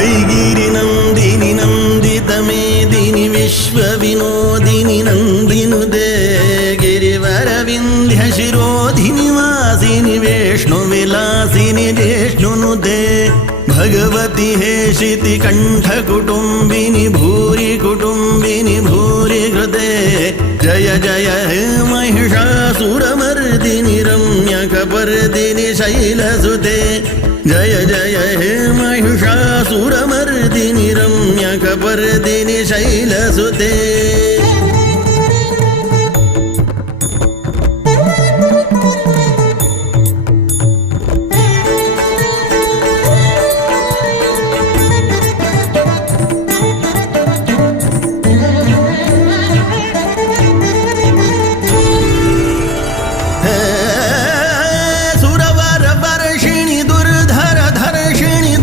ऐगिरिनन्दिनि नन्दितमेदिनि विश्वविनोदिनि नन्दिनुदे गिरिवरविन्ध्यशिरोधिनि वासिनि वेष्णुविलासिनि जिष्णुनुदे भगवति हेशिति कण्ठकुटुम्बिनि भूरि कुटुम्बिनि भूरि कृते जय जय हे महिषासुरमर्दिनि रम्यकपर्दिनि शैलसुते जय जय हे महिषासुरमर्दिनि रम्यकपर्दिनि शैलसुते।